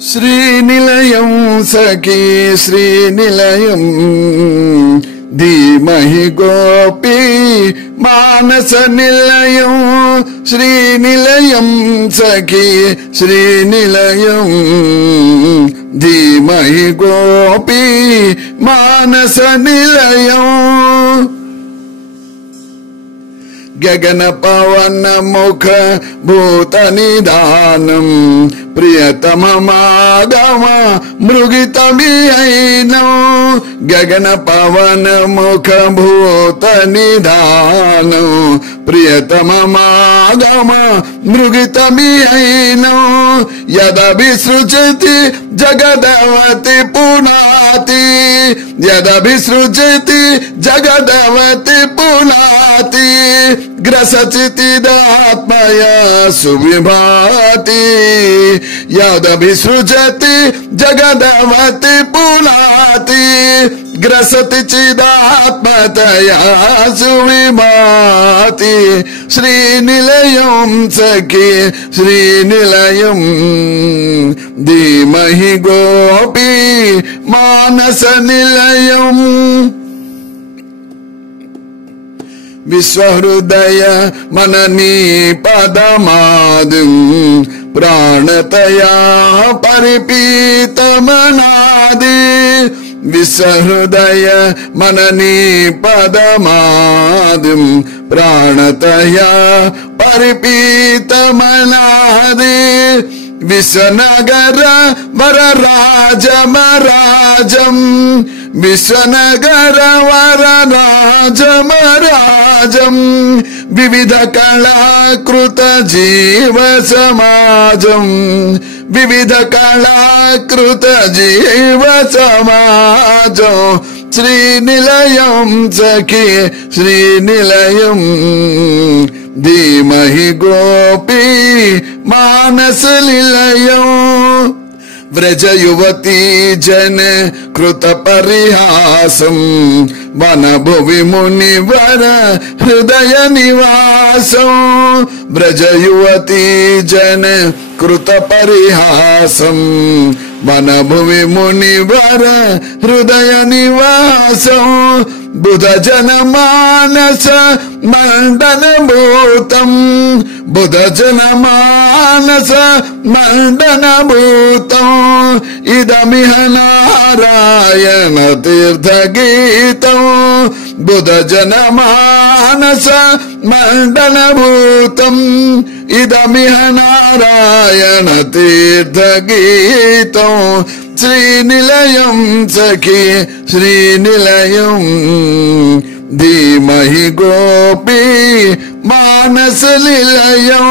श्रीनिलयं सखी श्रीनिलयं धीमहि गोपी मानस निलयं श्रीनिलयं सखी श्रीनिलयं धीमहि गोपी मानस निलयं गगन पवन मुख भूत निधानम प्रियतम मागम मृगितमियैनं गगन पवन मुख भूत निधानम प्रियतम मागम मृगितमियैनं यदभिसृजति जगदवति पुनाति यदभिसृजति जगदवति पुनाति ग्रसचितिदात्मया सुविभाति यदभिसृजति जगदवति पुनाति ग्रसति चिदात्मतया सुविभाति श्रीनिलयं सखी श्रीनिलयं धीमहि गोपी मानस निलयं विश्वहृदय मननी पदमादिं प्राणतया परिपीतमनादि विश्वहृदय मननी पदमादिं प्राणतया परिपीतमनादि विश्वनगर वरराजमराजं विश्वनगर वरराजमराजं विविध कलाकृत जीव समाजं विविध कलाकृत जीव समाजं श्रीनिलयं सखी श्रीनिलयं धीमहि गोपी मानस निलयं व्रज युवती जन कृत परिहासं वन भुवि मुनिवर हृदय निवासं व्रज युवती जन कृत परिहासं वन भुवि मुनिवर हृदय निवासं बुध जन मानस मंडन भूतं बुध जन मानस मंडन भूतं इदमिह नारायण तीर्थ गीतं बुध जन मानस मंडन भूतं इदमिह नारायण तीर्थ गीतं श्रीनिलयं सखी श्रीनिलयं धीमहि गोपी मानस निलयं